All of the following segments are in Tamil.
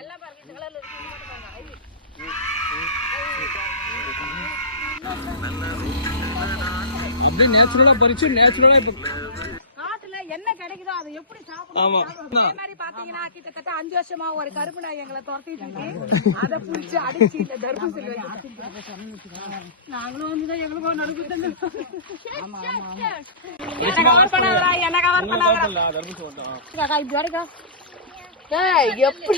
எல்லாம் பாருங்க இந்த கலர்ல இருக்கு அப்படியே நேச்சுரலா பறிச்சு நேச்சுரலா இப்ப காட்டுல என்ன கிடைக்குதோ அதை எப்படி சாப்பிடணும். அதே மாதிரி பாத்தீங்கன்னா கிட்டத்தட்ட 5 வருஷமா ஒரு கருப்பு நாய் எங்களை துரத்திட்டு இருக்கு. அதை புடிச்சு அடிச்சு இந்த தர்பூசணி நாங்களும் வந்துதான் எங்களுக்கும் நடுக்குது. என்ன கவர் பண்ணாதரா, என்ன கவர் பண்ணாதரா இப்படி வரைக்கா. எப்படி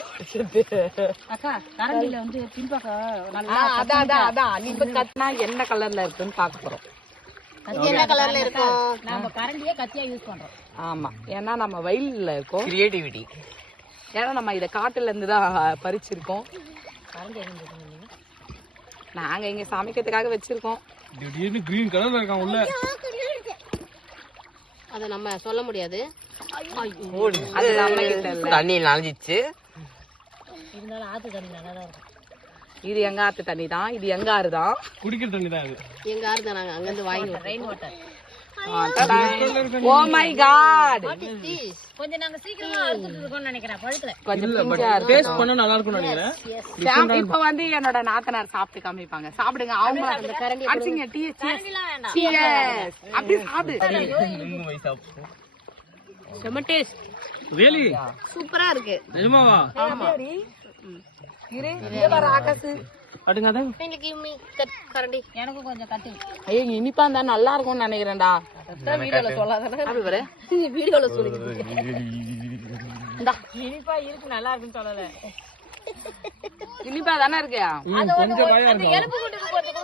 அக்கா கரண்டில வந்து பின்பக்கம் அதான் இப்ப கட்டினா என்ன கலர்ல இருக்குன்னு பாக்க போறோம். என்ன கலர்ல இருக்கும்? நம்ம கரண்டியே கத்தியா யூஸ் பண்றோம். ஆமா, ஏன்னா நம்ம வயல்ல இருக்கோம். கிரியேட்டிவிட்டி. ஏன்னா நம்ம இத காட்டுல இருந்து தான் பறிச்சிருக்கோம். கரண்டி எங்க இருக்கு? நாங்க இங்க சமைக்கிறதுக்காக வச்சிருக்கோம். திடீர்னு கிரீன் கலர்ல இருக்கான் உள்ள. அத நம்ம சொல்ல முடியாது. அது நம்ம கிட்ட இல்ல. தண்ணி நனைஞ்சிச்சு. இருந்தாலும் ஆத்து தண்ணி நல்லா தான் இருக்கும். இது எங்க ஆத்து தண்ணி தான். இது எங்க ஆறு தான். குடிக்கிற தண்ணி தான் இது. எங்க ஆறு தான். நாங்க அங்க இருந்து வாங்கி rain water. Oh my god. கொஞ்சம் நாங்க சீக்கிரமா அறுத்துட்டு இருக்கோம்னு நினைக்கிறேன். பழுக்கல. கொஞ்சம் பிஞ்சா இருக்கு. டேஸ்ட் பண்ண நல்லா இருக்கும்னு நினைக்கிறேன். இப்ப வந்து என்னோட நாத்தனார் சாப்பிட்டு காமிப்பாங்க. சாப்பிடுங்க. அவங்க அந்த கரண்டி அடிச்சிங்க. டீ கரண்டிலாம் வேண்டாம். சியர்ஸ். அப்படி சாப்பிடு. செம டேஸ்ட். ரியலி சூப்பரா இருக்கு. நிஜமாவா? ஆமா. இரு இங்க வர ஆகாசு. அடுங்க அத. கரண்டி எனக்கு கொஞ்சம் கட்டி. ஐயோ இனிப்பா இருந்தா நல்லா இருக்கும்னு நினைக்கிறேன்டா. வீடியோல சொல்லாதடா. அது பாரு. வீடியோல சொல்லுங்க. இந்தா இனிப்பா இருக்கு, நல்லா இருக்குன்னு சொல்லல. இனிப்பா தானே இருக்கு. கொஞ்சம் வாயா இருக்கு. எலும்பு கூட்டுக்கு கொஞ்சம்